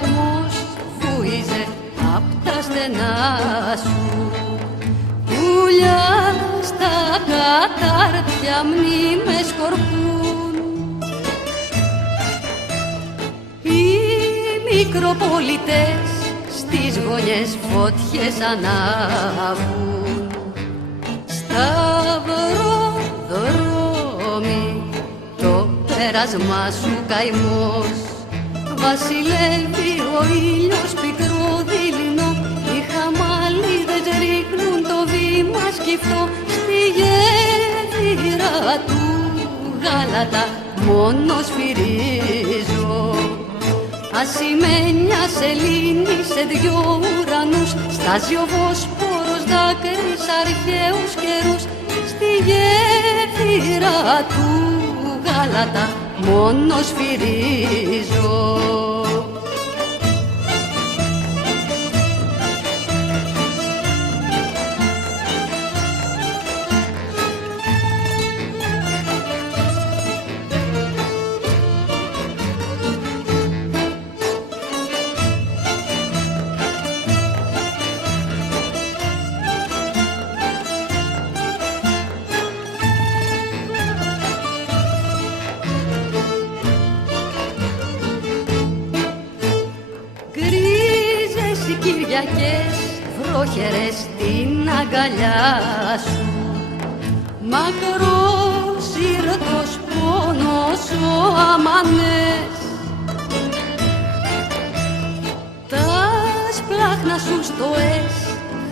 πελαγμός βούιζε απ' τα στενά σου. Πουλιά στα κατάρτια μνήμες σκορπούν. Οι μικροπολιτές στις γωνιές φώτιες ανάβουν. Σταυροδρόμι το πέρασμα σου καημός. Βασιλεύει ο ήλιος πικρό δειλινό. Οι χαμαλίδες ρίχνουν το βήμα σκυφτό. Στη γέφυρα του γάλατα μόνο σφυρίζω. Ασημένια σελήνη σε δυο ουρανούς. Στάζει ο Βόσπορος δάκρυς αρχαίους καιρούς. Στη γέφυρα του γάλατα μόνο σφυρίζω. Κυριακές βρόχερες στην αγκαλιά σου. Μακρός ήρτος πόνος ο αμανές. Τα σπλάχνα σου στοές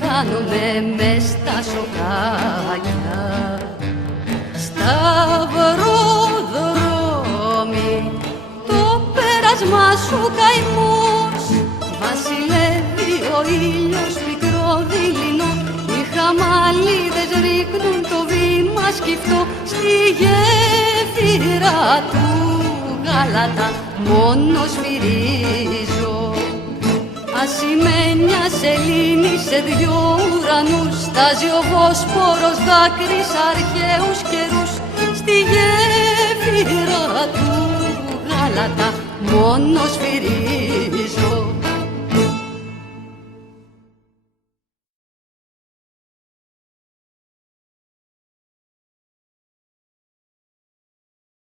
χάνομαι μες στα σοκάκια. Σταυροδρόμι το πέρασμα σου καημός. Βασιλεύει ο ήλιος πικρό δειλινό. Οι χαμαλίδες ρίχνουν το βήμα σκυφτό. Στη γέφυρα του γάλατα μόνο σφυρίζω. Ασημένια σελήνη σε δυο ουρανούς. Στάζει ο Βόσπορος δάκρυς αρχαίους καιρούς. Στη γέφυρα του γάλατα μόνο σφυρίζω.